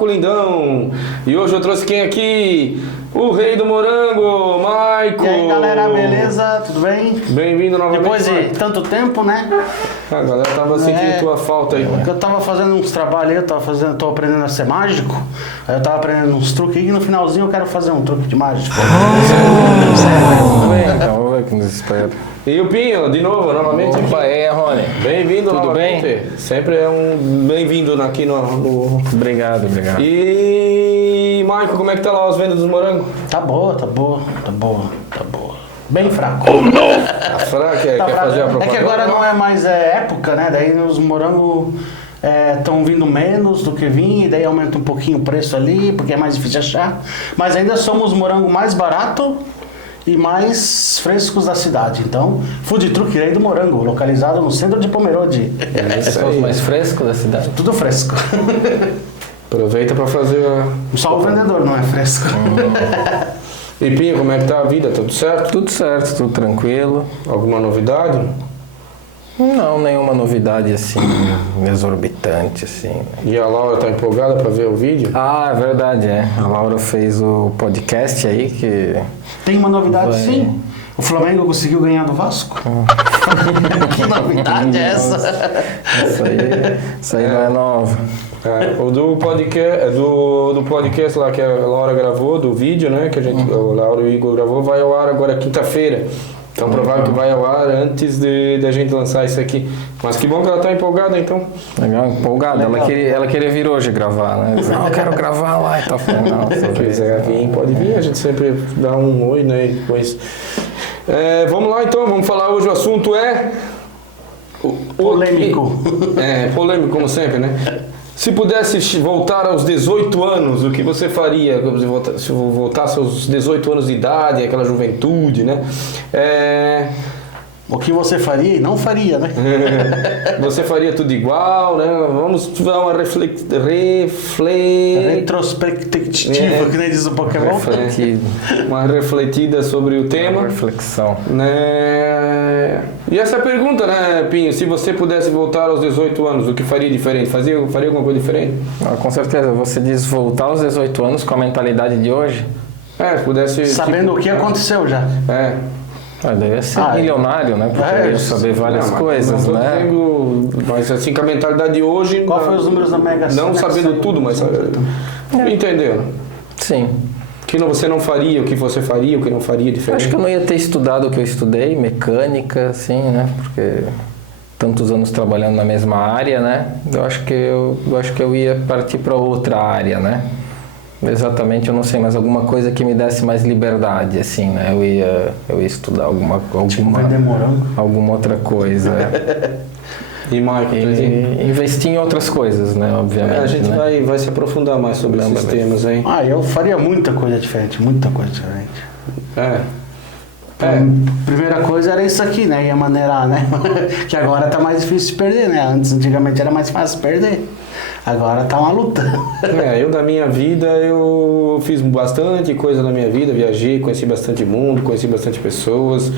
Paco Lindão. E hoje eu trouxe quem aqui? O rei do morango, Maico. E aí, galera, beleza? Tudo bem? Bem-vindo novamente. Depois de tanto tempo, né? A galera tava sentindo tua falta aí. Eu tava fazendo uns trabalhos aí, tô aprendendo a ser mágico. Aí eu tava aprendendo uns truques aí e no finalzinho eu quero fazer um truque de mágico. Tudo bem, então, vamos ver que nos espera. E o Pinho, de novo, novamente. Opa, Rony. Bem-vindo Tudo novamente. bem? Sempre é um bem-vindo aqui no... Obrigado. E... Maico, como é que tá lá as vendas dos morangos? Tá boa. Bem fraco. A Fran quer Tá fraco. fazer a propaganda? É que agora não é mais época, né? Daí os morangos estão vindo menos do que vinha, e daí aumenta um pouquinho o preço ali, porque é mais difícil achar. Mas ainda somos o morango mais barato e mais frescos da cidade. Então, Food Truck Rei do Morango, localizado no centro de Pomerode. Esses são os mais frescos da cidade? Tudo fresco. Aproveita pra fazer Só o vendedor não é fresco. E Pinho, como é que tá a vida? Tudo certo? Tudo certo, tudo tranquilo. Alguma novidade? Não, nenhuma novidade assim, exorbitante assim. E a Laura tá empolgada pra ver o vídeo? Ah, é verdade, é. A Laura fez o podcast aí que... Tem uma novidade, Vai. sim. O Flamengo conseguiu ganhar do Vasco. Que novidade é essa? Isso aí não é nova. O do podcast lá que a Laura gravou, do vídeo, né? Que a gente, o Laura e o Igor gravou, vai ao ar agora quinta-feira. Então provável que vai ao ar antes de a gente lançar isso aqui. Mas que bom que ela tá empolgada, então. Legal, empolgada. Ela queria vir hoje gravar, né? Não, eu quero gravar lá e tal. Não, Se quiser vir, pode vir. A gente sempre dá um oi, né? E depois... vamos lá, então. Vamos falar hoje. O assunto é... Polêmico. Polêmico, como sempre, né? Se pudesse voltar aos 18 anos, o que você faria? Se voltasse aos 18 anos de idade, aquela juventude, né? O que você faria e não faria, né? Você faria tudo igual, né? Vamos dar uma Retrospectiva, que nem diz o Pokémon. Uma refletida sobre o tema. Uma reflexão. Né? E essa é a pergunta, né, Pinho? Se você pudesse voltar aos 18 anos, o que faria diferente? Faria alguma coisa diferente? Com certeza. Você diz voltar aos 18 anos com a mentalidade de hoje? Se pudesse... Sabendo o que aconteceu já. Deve ser milionário, né? Porque eu ia saber várias coisas, né? Mas assim, com a mentalidade de hoje... Qual foi os números da Mega Sena? Não sabendo tudo, mas entendendo. Sim. O que você não faria, o que você faria, o que não faria diferente? Acho que eu não ia ter estudado o que eu estudei, mecânica, assim, né? Porque tantos anos trabalhando na mesma área, né? Eu acho que eu ia partir para outra área, né? Exatamente, eu não sei, mas alguma coisa que me desse mais liberdade, assim, né? Eu ia estudar alguma outra coisa. E marketing? Investir em outras coisas, né? Obviamente. A gente vai se aprofundar mais sobre esses temas aí. Eu faria muita coisa diferente. Primeira coisa era isso aqui, né? Ia maneirar, né? Que agora tá mais difícil de perder, né? Antigamente era mais fácil perder. Agora tá uma luta. Eu da minha vida, eu fiz bastante coisa na minha vida, viajei, conheci bastante mundo, conheci bastante pessoas,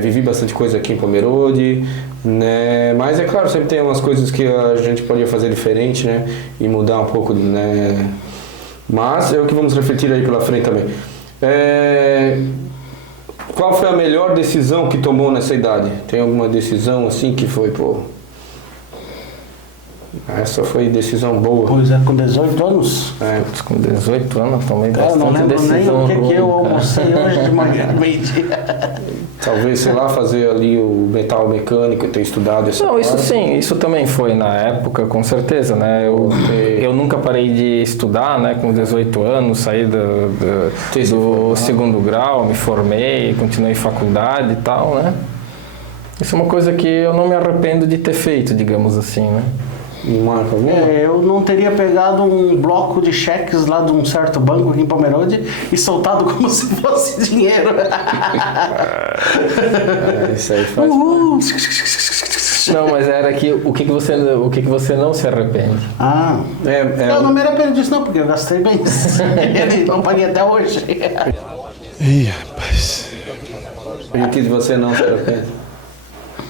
vivi bastante coisa aqui em Pomerode, né? Mas é claro, sempre tem umas coisas que a gente podia fazer diferente, né? E mudar um pouco, né? Mas é o que vamos refletir aí pela frente também. Qual foi a melhor decisão que tomou nessa idade? Tem alguma decisão assim que foi, essa foi decisão boa. Pois é, com 18 anos? Com 18 anos tomei Eu não bastante lembro nem decisão o que ruim, eu cara. almocei hoje de manhã, meio-dia. Talvez, sei lá, fazer ali o metal mecânico, ter estudado essa Não, isso parte. sim, isso também foi na época, com certeza, né? Eu nunca parei de estudar, né? Com 18 anos, saí do segundo grau, me formei, continuei faculdade e tal, né? Isso é uma coisa que eu não me arrependo de ter feito, digamos assim, né? Marca alguma? Eu não teria pegado um bloco de cheques lá de um certo banco aqui em Pomerode e soltado como se fosse dinheiro. Isso aí faz Não, mas era que o que você não se arrepende? Eu não me arrependo disso não, porque eu gastei bem. Não paguei até hoje. Ih, rapaz. E o que você não se arrepende?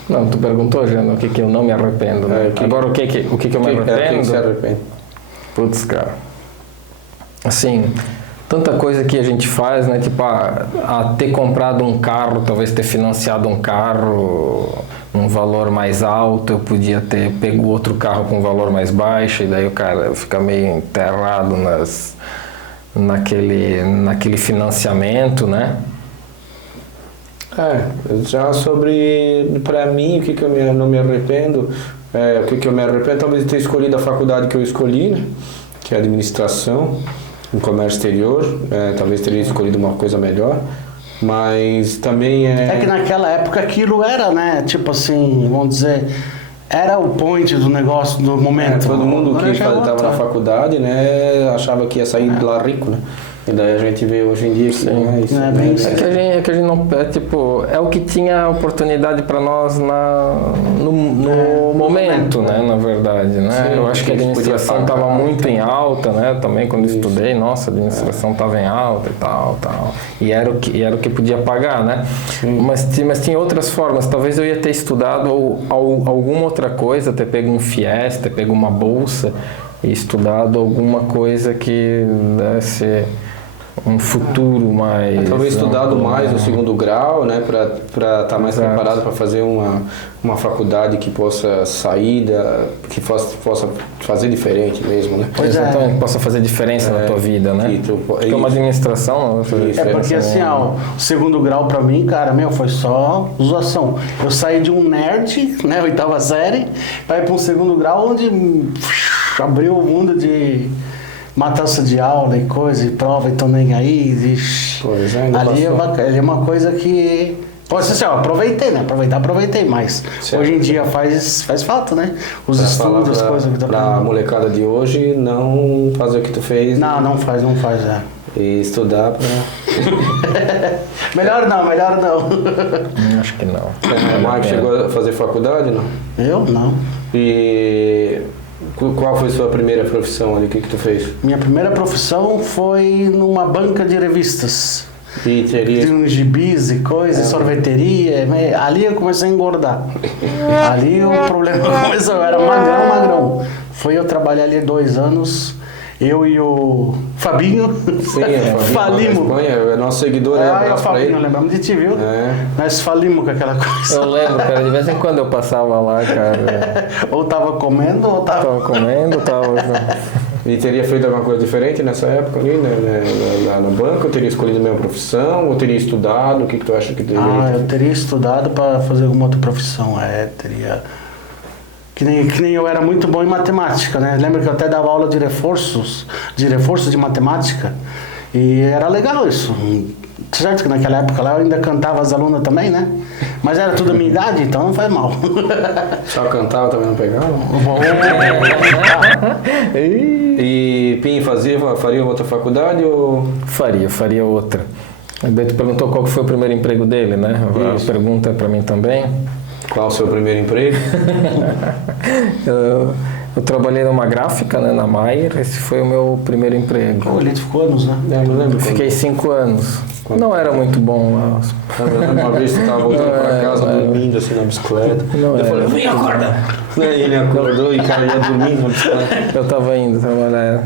Não, tu perguntou, Jana, o que eu não me arrependo, né? Agora, o que eu me arrependo? O que você se arrepende? Putz, cara. assim, tanta coisa que a gente faz, né? Tipo, a ter comprado um carro, talvez ter financiado um carro num valor mais alto, eu podia ter pego outro carro com um valor mais baixo, e daí o cara fica meio enterrado naquele financiamento, né? Já sobre, para mim, o que eu não me arrependo, o que eu me arrependo talvez de ter escolhido a faculdade que eu escolhi, né? Que é administração, em comércio exterior, talvez teria escolhido uma coisa melhor, mas também É que naquela época aquilo era, né, tipo assim, vamos dizer, era o point do negócio, do momento. Todo mundo que Agora já é estava outra. na faculdade, né, achava que ia sair de lá rico, né? E daí a gente vê hoje em dia que não é isso. É bem isso. É que a gente não. Tipo, é o que tinha oportunidade para nós no momento, né? Na verdade, né? Sim, eu acho que a a gente podia administração pagar, estava muito em alta, né? Também quando Isso. estudei, nossa, a administração estava em alta e tal. E era o que podia pagar, né? Mas tinha outras formas. Talvez eu ia ter estudado alguma outra coisa, ter pego um FIES, ter pego uma bolsa e estudado alguma coisa que desse um futuro mais... Talvez estudado amplo, mais né? no segundo grau, né, para estar mais Exato. preparado para fazer uma faculdade que possa sair, que possa fazer diferente mesmo, né? Pois é. Exatamente, possa fazer diferença na tua vida, né? Porque uma administração não vai fazer Isso, É diferença porque assim, nenhuma. ó, o segundo grau pra mim, cara, foi só zoação. Eu saí de um nerd, né, 8ª série, pra ir pra um segundo grau onde abriu o mundo de matança de aula e coisa, e prova, e tô nem aí. Pois é, ainda Ali passou. é uma coisa que... Pode ser assim, ó, aproveitei, né? Aproveitei, mas Certo. hoje em dia faz falta, né? Os Pra estudos, as falar coisas que tá pra aprendendo. molecada de hoje não fazer o que tu fez Não faz, e estudar para... Melhor não. Acho que não. O Marco chegou a fazer faculdade, não? Eu não. E qual foi sua primeira profissão ali? O que tu fez? Minha primeira profissão foi numa banca de revistas. E teria... De uns gibis e coisas, sorveteria. Ali eu comecei a engordar. Ali o problema começou, eu era magrão. Foi eu trabalhar ali 2 anos, eu e o Fabinho. Sim, é falimos. Espanha, é nosso seguidor, É o abraço pra ele. Fabinho, lembramos de ti, viu? É. Nós falimos com aquela coisa. Eu lembro, cara, de vez em quando eu passava lá, cara. Ou tava comendo, ou tava... Tava comendo, tava... E teria feito alguma coisa diferente nessa época ali, né, no banco? Ou teria escolhido a mesma profissão? Ou teria estudado? O que tu acha que deveria eu teria estudado para fazer alguma outra profissão. Teria... Que nem eu era muito bom em matemática, né? Lembra que eu até dava aula de reforço de matemática? E era legal isso. Certo que naquela época lá eu ainda cantava as alunas também, né? Mas era tudo a minha idade, então não faz mal. Só cantava, também não pegava? E Pim, faria outra faculdade ou... Faria outra. Daí tu perguntou qual que foi o primeiro emprego dele, né? Isso. A pergunta é pra mim também. Qual o seu primeiro emprego? Eu trabalhei numa gráfica, né, na Maier. Esse foi o meu primeiro emprego. O Elite ficou anos, né? Não lembro. Fiquei 5 anos. Não era muito bom lá. Uma vez tu tava voltando pra casa, dormindo assim na bicicleta. Não eu falei, era. vem, acorda! Aí ele acordou e o cara ia dormindo na bicicleta. Eu tava indo trabalhar.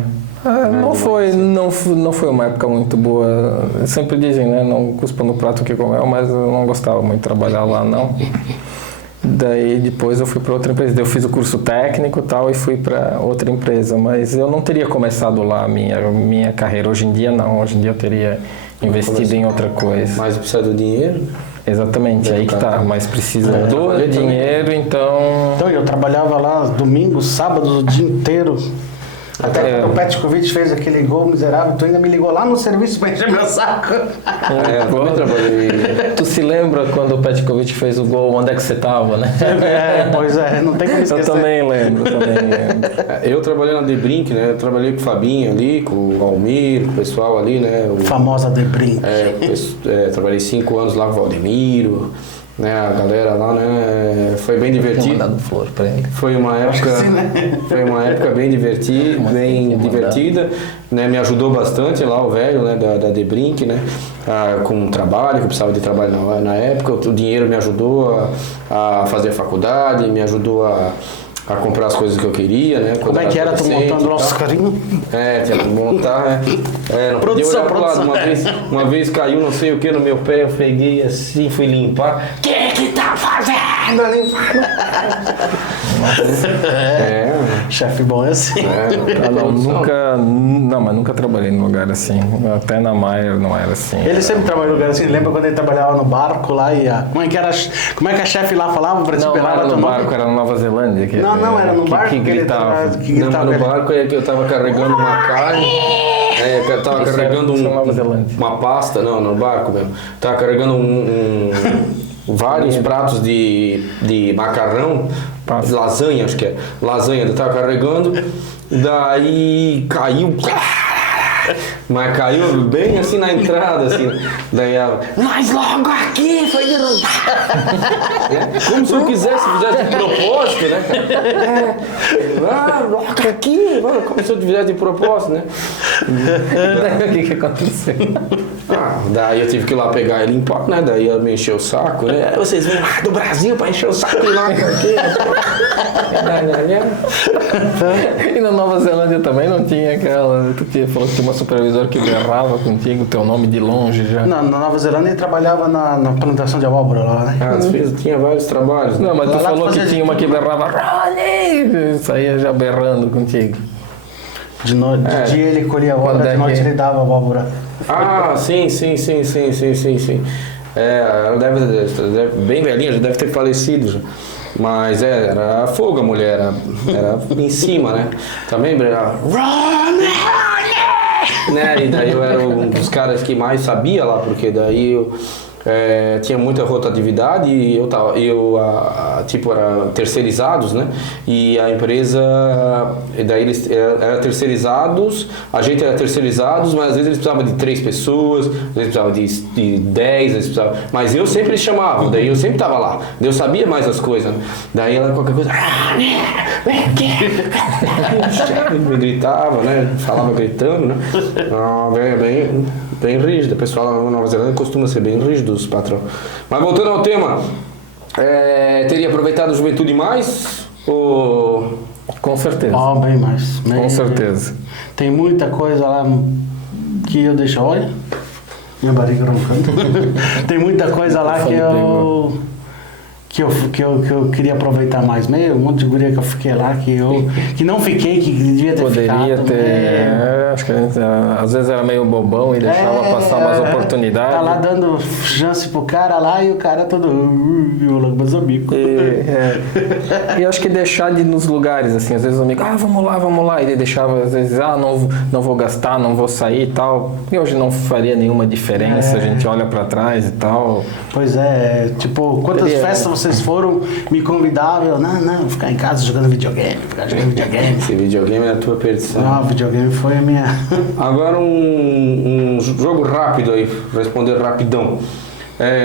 Não foi uma época muito boa. Sempre dizem, né? Não cuspa no prato que comeu, mas eu não gostava muito de trabalhar lá, não. Daí depois eu fui para outra empresa. Daí eu fiz o curso técnico e tal e fui para outra empresa. Mas eu não teria começado lá a minha carreira. Hoje em dia não. Hoje em dia eu teria investido em outra coisa. Mas precisa do dinheiro? Exatamente, aí que tá. Mas precisa do trabalhei dinheiro, então... Então, eu trabalhava lá domingos, sábados, o dia inteiro. Até quando o Petkovic fez aquele gol miserável, tu ainda me ligou lá no serviço pra encher meu saco. Eu também trabalhei. Tu se lembra quando o Petkovic fez o gol, onde é que você tava, né? Pois é, não tem como esquecer. Eu também lembro. Eu trabalhei na Debrink, né? Eu trabalhei com o Fabinho ali, com o Almir, com o pessoal ali, né? Famosa Debrink. Trabalhei 5 anos lá com o Valdemiro, né? A galera lá, né? Foi bem divertido. Mandado flor pra ele. Foi uma época, sim, né? foi uma época bem divertida, né? Me ajudou bastante lá o velho, né? Da Debrink, né? Com o trabalho, que eu precisava de trabalho na época. O dinheiro me ajudou a fazer a faculdade, me ajudou a comprar as coisas que eu queria, né? Como é que era tu montando lá os carinhos? Tinha que montar, não podia olhar pro lado. Uma vez caiu não sei o que no meu pé, eu peguei assim, fui limpar. Que tá fazendo? Chefe bom é assim. Mas nunca trabalhei num lugar assim. Até na Maier não era assim. Ele sempre trabalhou em lugar assim. Lembra quando ele trabalhava no barco lá e como é que a chefe lá falava pra te Não era no barco, era na Nova Zelândia. Não, era no barco que gritava. No barco é que eu tava carregando uma carne. Eu tava carregando uma pasta, no barco mesmo. Tava carregando vários pratos de macarrão, lasanha, acho que é. Lasanha, eu tava carregando, daí caiu. Mas caiu bem assim na entrada, assim. Daí ela, mas logo aqui, foi como se eu fizesse de propósito, né, cara? Logo aqui, como se eu fizesse de propósito, né? Daí o que aconteceu? Daí eu tive que ir lá pegar e limpar, né? Daí ela me encheu o saco, né? Vocês vêm lá do Brasil pra encher o saco e lá aqui. E na Nova Zelândia também não tinha aquela. Tu falou que tinha uma supervisora que berrava contigo, teu nome de longe já. Não, na Nova Zelândia ele trabalhava na plantação de abóbora lá, né? Tinha vários trabalhos. Não, mas tu Lá falou que tinha uma que berrava, Rony! Saía já berrando contigo. De dia ele colhia abóbora, de noite ele dava abóbora. Sim. Ela deve bem velhinha, já deve ter falecido já. Mas era fogo a mulher, era em cima, né? Também brigava. Né? E daí eu era um dos caras que mais sabia lá, porque daí eu tinha muita rotatividade e tipo, era terceirizados, né? E a empresa, daí eles eram terceirizados, a gente era terceirizados, mas às vezes eles precisavam de 3 pessoas, às vezes precisavam de 10, eles precisavam, mas eu sempre chamavam, daí eu sempre estava lá, daí eu sabia mais as coisas, né? Daí ela qualquer coisa, me gritava, né? Falava gritando, né? Bem rígido, o pessoal lá na Nova Zelândia costuma ser bem rígidos, patrão. Mas voltando ao tema, teria aproveitado a juventude mais? Ou... Com certeza. Bem mais. Com certeza. Tem muita coisa lá que eu deixo, olha, minha barriga roncando. Tem muita coisa lá que eu queria aproveitar mais. Um monte de guria que eu fiquei lá, que não fiquei, que devia ter Poderia ficado. ter, acho que às vezes era meio bobão e deixava passar umas oportunidades. Tá lá dando chance pro cara lá e o cara todo violando meus amigos. E acho que deixar de ir nos lugares, assim, às vezes os amigos, vamos lá, e ele deixava, às vezes, não vou gastar, não vou sair e tal. E hoje não faria nenhuma diferença, a gente olha pra trás e tal. Pois tipo, quantas festas vocês foram, me convidavam, eu, não, vou ficar em casa jogando videogame. Esse videogame é a tua perdição. Não, o videogame foi a minha... Agora um jogo rápido aí, responder rapidão.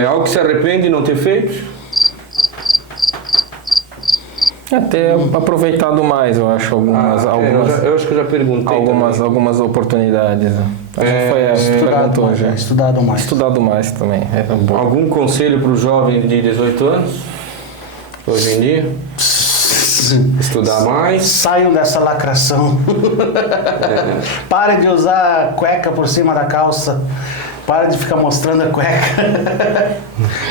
Algo que se arrepende de não ter feito? Ter aproveitado mais, eu acho, algumas eu acho que eu já perguntei algumas oportunidades. Estudado mais. Estudado mais também. Algum conselho para o jovem de 18 anos? Hoje em dia? Estudar mais. Saiam dessa lacração. Parem de usar cueca por cima da calça. Para de ficar mostrando a cueca.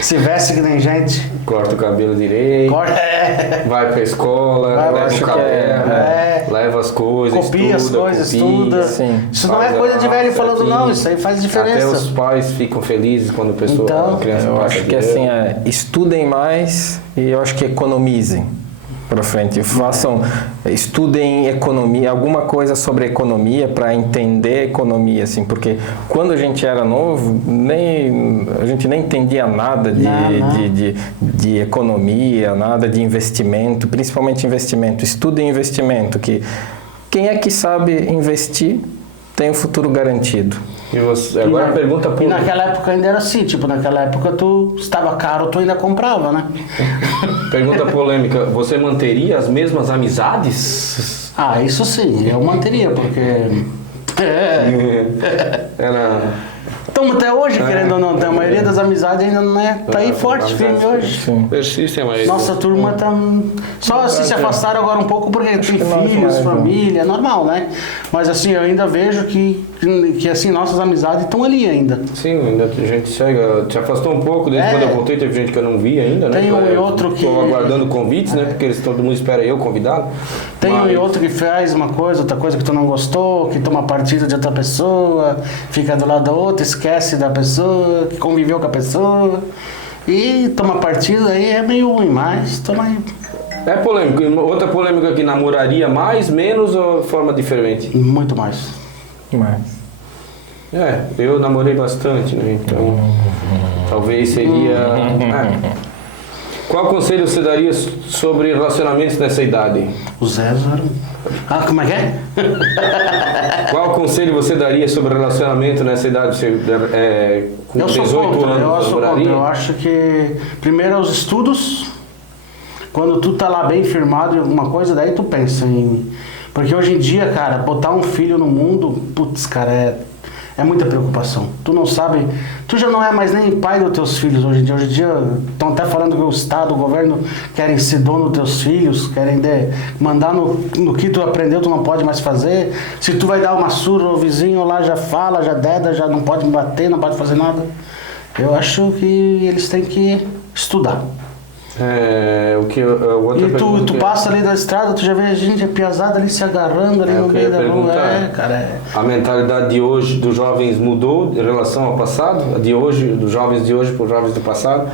Se veste que nem gente. Corta o cabelo direito. Vai pra escola. Leva o caderno. Leva as coisas. Copia as coisas, estuda. Sim. Isso não é coisa de velho falando, não. Isso aí faz diferença. Até os pais ficam felizes quando a criança eu acho que assim, estudem mais e eu acho que economizem para frente. Estudem economia, alguma coisa sobre economia para entender economia, assim, porque quando a gente era novo, a gente nem entendia nada de economia, nada de investimento, principalmente investimento. Estudem investimento, que quem é que sabe investir tem um futuro garantido. E você, agora a pergunta E naquela época ainda era assim, tipo, naquela época tu estava caro, tu ainda comprava, né? Pergunta polêmica, você manteria as mesmas amizades? Isso sim, eu manteria, porque... estamos até hoje, querendo ou não. A maioria das amizades ainda não é. Tá aí forte, firme hoje. Sim. Persistem, mas... Nossa turma tá. Só assim, se afastaram agora um pouco porque tem filhos, família, normal, né? Mas assim, eu ainda vejo que assim, nossas amizades estão ali ainda. Sim, ainda a gente se afastou um pouco, desde quando eu voltei teve gente que eu não vi ainda, né? Tem um e outro que... Estou aguardando convites, né? Porque todo mundo espera eu convidado. Tem um e outro que faz uma coisa, outra coisa que tu não gostou, que toma partida de outra pessoa, fica do lado da outra, esquece da pessoa, que conviveu com a pessoa e toma partida, aí é meio ruim, mas toma aí. É polêmico. Outra polêmica aqui, namoraria mais, menos ou forma diferente? Muito mais. Eu namorei bastante, né? Então, talvez seria... Qual conselho você daria sobre relacionamentos nessa idade? O 0. Ah, como é que é? Qual conselho você daria sobre relacionamento nessa idade? Você, com eu 18 sou contra, anos, eu sou namoraria? contra. Eu acho que primeiro é os estudos. Quando tu tá lá bem firmado em alguma coisa, daí tu pensa em... Porque hoje em dia, cara, botar um filho no mundo, putz, cara, é muita preocupação. Tu não sabe... Tu já não é mais nem pai dos teus filhos hoje em dia. Hoje em dia estão até falando que o Estado, o governo querem ser dono dos teus filhos, querem mandar no que tu aprendeu, tu não pode mais fazer. Se tu vai dar uma surra, o vizinho lá já fala, já deda, já não pode me bater, não pode fazer nada. Eu acho que eles têm que estudar. E tu passa ali da estrada, tu já vê a gente piazada ali se agarrando ali no meio da rua. A mentalidade de hoje dos jovens mudou em relação ao passado? A de hoje, dos jovens de hoje para os jovens do passado?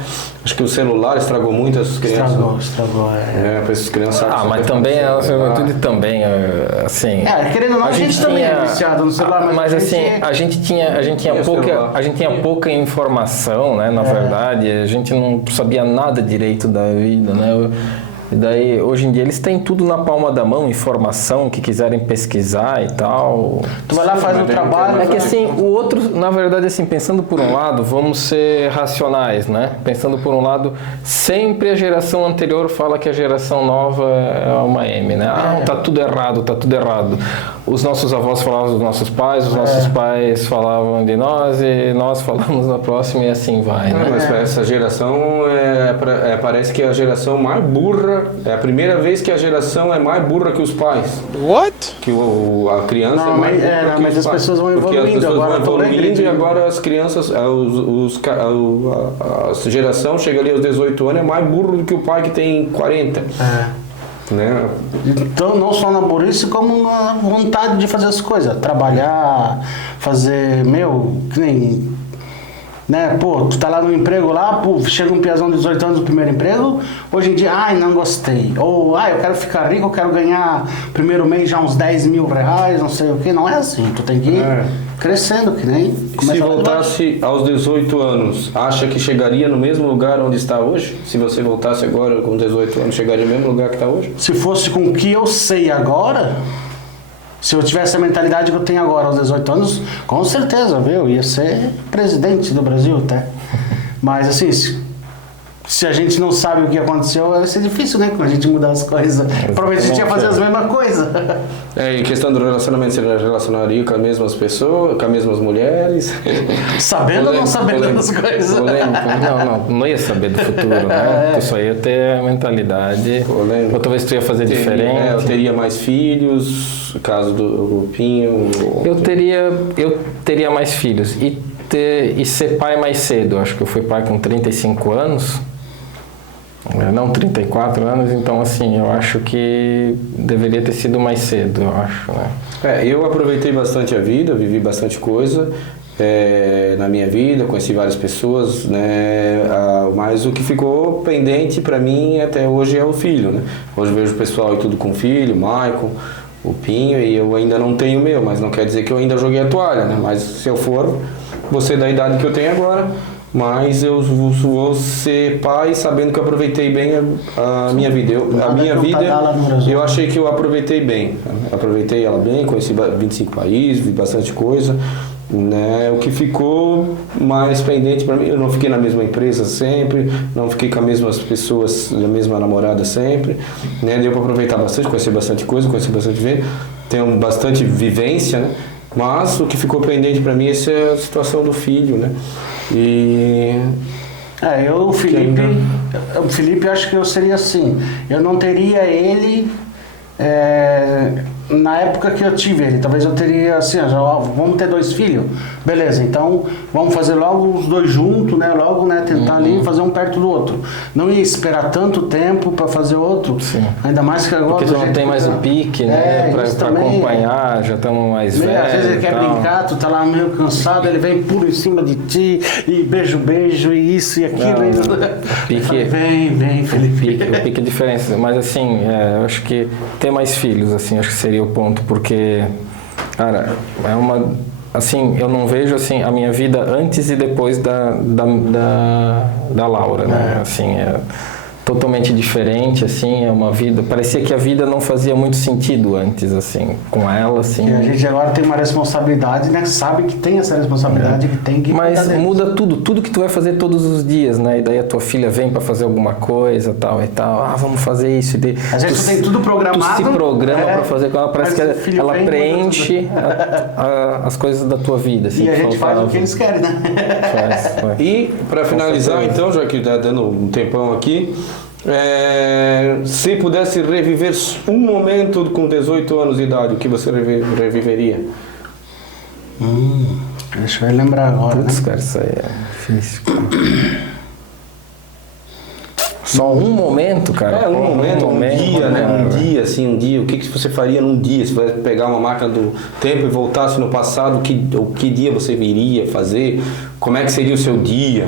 Acho que o celular estragou muito as crianças. Estragou. Para essas crianças. Mas também a juventude também, assim... querendo ou não, a gente também é viciado no celular. Mas assim, a gente tinha pouca informação, né, na verdade. A gente não sabia nada direito da vida, né? E daí, hoje em dia, eles têm tudo na palma da mão, informação, que quiserem pesquisar e tal. Tu vai lá, faz o trabalho. É que assim, o outro, na verdade, assim, pensando por um lado, vamos ser racionais, né? Pensando por um lado, sempre a geração anterior fala que a geração nova é uma M, né? Tá tudo errado, tá tudo errado. Os nossos avós falavam dos nossos pais, os nossos pais falavam de nós e nós falamos da próxima e assim vai, né? Mas essa geração parece que é a geração mais burra. É a primeira vez que a geração é mais burra que os pais. What? Que a criança é mais burra que mas os as pais. pessoas vão Porque evoluindo. as pessoas Agora vão evoluindo e agora as crianças, a geração chega ali aos 18 anos é mais burro do que o pai que tem 40. Né? Então, não só na burrice, como na vontade de fazer as coisas. Trabalhar, fazer, que nem... Né? Pô, tu tá lá no emprego lá, chega um piazão de 18 anos no primeiro emprego, hoje em dia, não gostei. Ou, eu quero ficar rico, eu quero ganhar primeiro mês já uns 10 mil reais, não sei o que. Não é assim, tu tem que ir crescendo, que nem... Se voltasse aos 18 anos, acha que chegaria no mesmo lugar onde está hoje? Se você voltasse agora com 18 anos, chegaria no mesmo lugar que está hoje? Se fosse com o que eu sei agora... Se eu tivesse a mentalidade que eu tenho agora, aos 18 anos, com certeza, eu ia ser presidente do Brasil até. Mas assim, se a gente não sabe o que aconteceu, vai ser difícil, né? Quando a gente mudar as coisas. Provavelmente a gente ia fazer as mesmas coisas. E questão do relacionamento, você relacionaria com as mesmas pessoas, com as mesmas mulheres? Sabendo ou não sabendo das coisas? Não ia saber do futuro, né? Tu só ia ter a mentalidade. Ou talvez tu ia fazer diferente. Eu teria mais filhos, no caso do grupinho. Eu teria mais filhos. E ser pai mais cedo. Acho que eu fui pai com 35 anos. Não 34 anos, então assim, eu acho que deveria ter sido mais cedo, eu acho, né? Eu aproveitei bastante a vida, vivi bastante coisa na minha vida, conheci várias pessoas, né? Mas o que ficou pendente para mim até hoje é o filho, né? Hoje eu vejo o pessoal e tudo com filho, Maicon, o Pinho, e eu ainda não tenho o meu, mas não quer dizer que eu ainda joguei a toalha, né? Mas se eu for, vou ser da idade que eu tenho agora, mas eu vou ser pai sabendo que eu aproveitei bem a minha vida. Eu achei que eu aproveitei bem. Aproveitei ela bem, conheci 25 países, vi bastante coisa. Né? O que ficou mais pendente para mim, eu não fiquei na mesma empresa sempre, não fiquei com as mesmas pessoas, a mesma namorada sempre. Né? Deu para aproveitar bastante, conhecer bastante coisa, conhecer bastante gente. Tenho bastante vivência, né? Mas o que ficou pendente para mim essa é a situação do filho, né? E O Felipe acho que eu seria assim, eu não teria ele na época que eu tive ele, talvez eu teria assim, vamos ter 2 filhos, beleza, então vamos fazer logo os 2 juntos, né, logo, né, tentar ali fazer um perto do outro, não ia esperar tanto tempo para fazer outro. Sim. Ainda mais que agora porque tu não tem mais o pique, né, pra acompanhar, já estamos mais velhos. Às vezes ele quer brincar, tu tá lá meio cansado, ele vem pula em cima de ti e beijo, e isso e aquilo. Vem, Felipe. O pique é diferença, mas assim, eu acho que ter mais filhos, assim, acho que seria o ponto, porque, cara, assim, eu não vejo, assim, a minha vida antes e depois da Laura, né, assim, totalmente diferente, assim, é uma vida, parecia que a vida não fazia muito sentido antes, assim, com ela, assim. E a gente agora tem uma responsabilidade, né, sabe que tem essa responsabilidade, que tem que... Mas muda tudo que tu vai fazer todos os dias, né, e daí a tua filha vem para fazer alguma coisa, tal e tal, vamos fazer isso, e às vezes tu tem tudo programado, tu se programa para fazer com ela, parece que ela preenche as coisas da tua vida, assim. E a gente faz o que eles querem, né? Faz. E para finalizar, então, já que está dando um tempão aqui, se pudesse reviver um momento com 18 anos de idade, o que você reviveria? Deixa eu lembrar agora. Putz, cara, isso aí é difícil. Só um momento, cara? Um momento, um dia, né? Cara. Um dia. O que você faria num dia? Se você pegar uma máquina do tempo e voltasse no passado, que dia você viria fazer? Como é que seria o seu dia?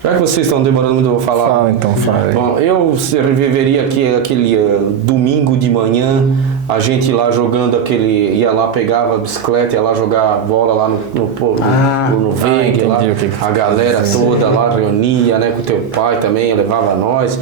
Já que vocês estão demorando muito, eu vou falar. Fala, então, fala aí. Bom, eu reviveria aquele domingo de manhã, a gente lá jogando ia lá, pegava a bicicleta, ia lá jogar bola lá no Veg, lá, a galera toda lá reunia, né, com teu pai também, levava nós,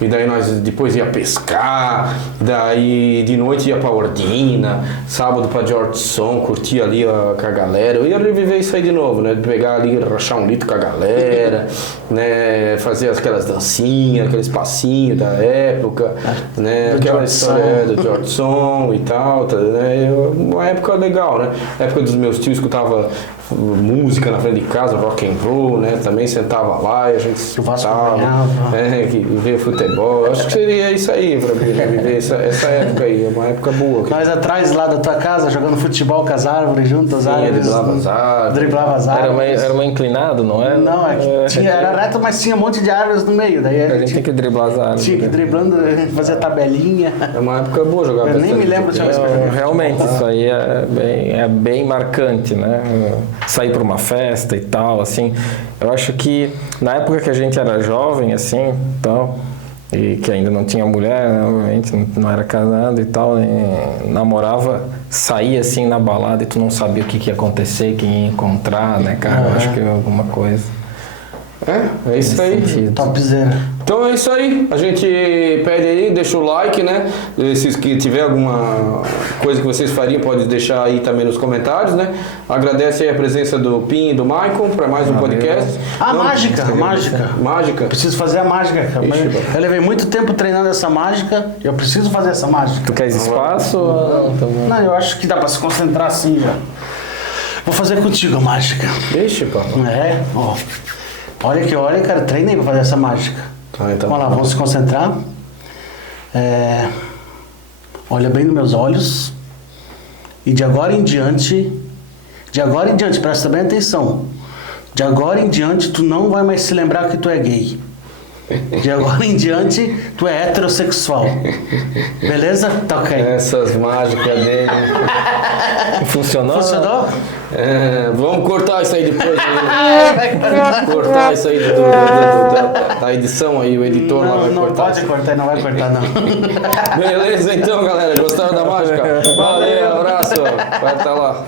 e daí nós depois ia pescar, daí de noite ia pra Ordina, sábado pra Georgeson, curtia ali com a galera, eu ia reviver isso aí de novo, né, pegar ali, rachar um litro com a galera, né, fazer aquelas dancinhas, aqueles passinhos da época, né, aquela história do Georgeson e tal, né, uma época legal, né, época dos meus tios escutava música na frente de casa, rock and roll, né, também sentava lá e a gente escutava, via futebol, acho que seria isso aí pra mim, viver essa época aí, é uma época boa. Nós atrás lá da tua casa, jogando futebol com as árvores, junto às árvores. Driblava as árvores. Era uma inclinado, não é? Não, era reto, mas tinha um monte de árvores no meio, daí a gente tem que driblar as árvores. Tinha que ir driblando, fazer tabelinha. É uma época boa jogar Eu nem me lembro de realmente, isso aí é bem marcante, né? Sair para uma festa e tal, assim. Eu acho que na época que a gente era jovem, assim, tal, e que ainda não tinha mulher, né, obviamente, não era casado e tal, namorava, saía assim na balada e tu não sabia o que ia acontecer, quem ia encontrar, né, cara? Eu acho que alguma coisa. É isso aí. Topzera. Então é isso aí. A gente pede aí, deixa o like, né? Se tiver alguma coisa que vocês fariam, pode deixar aí também nos comentários, né? Agradece aí a presença do Pim e do Maicon para mais um podcast. Mágica. Preciso fazer a mágica, cara. Eu levei muito tempo treinando essa mágica. Eu preciso fazer essa mágica. Tu queres espaço? Não, eu acho que dá para se concentrar assim já. Vou fazer contigo a mágica. Deixa, pá. Ó. Olha, cara, treinei pra fazer essa mágica. Então. Vamos lá, vamos se concentrar. Olha bem nos meus olhos. E de agora em diante, presta bem atenção. De agora em diante, tu não vai mais se lembrar que tu é gay. De agora em diante, tu é heterossexual. Beleza? Tá ok. Essas mágicas dele. Funcionou? Vamos cortar isso aí depois. Cortar isso aí da edição aí, o editor lá vai cortar. Não pode cortar, não vai cortar não. Beleza então, galera. Gostaram da mágica? Valeu, abraço. Vai estar lá.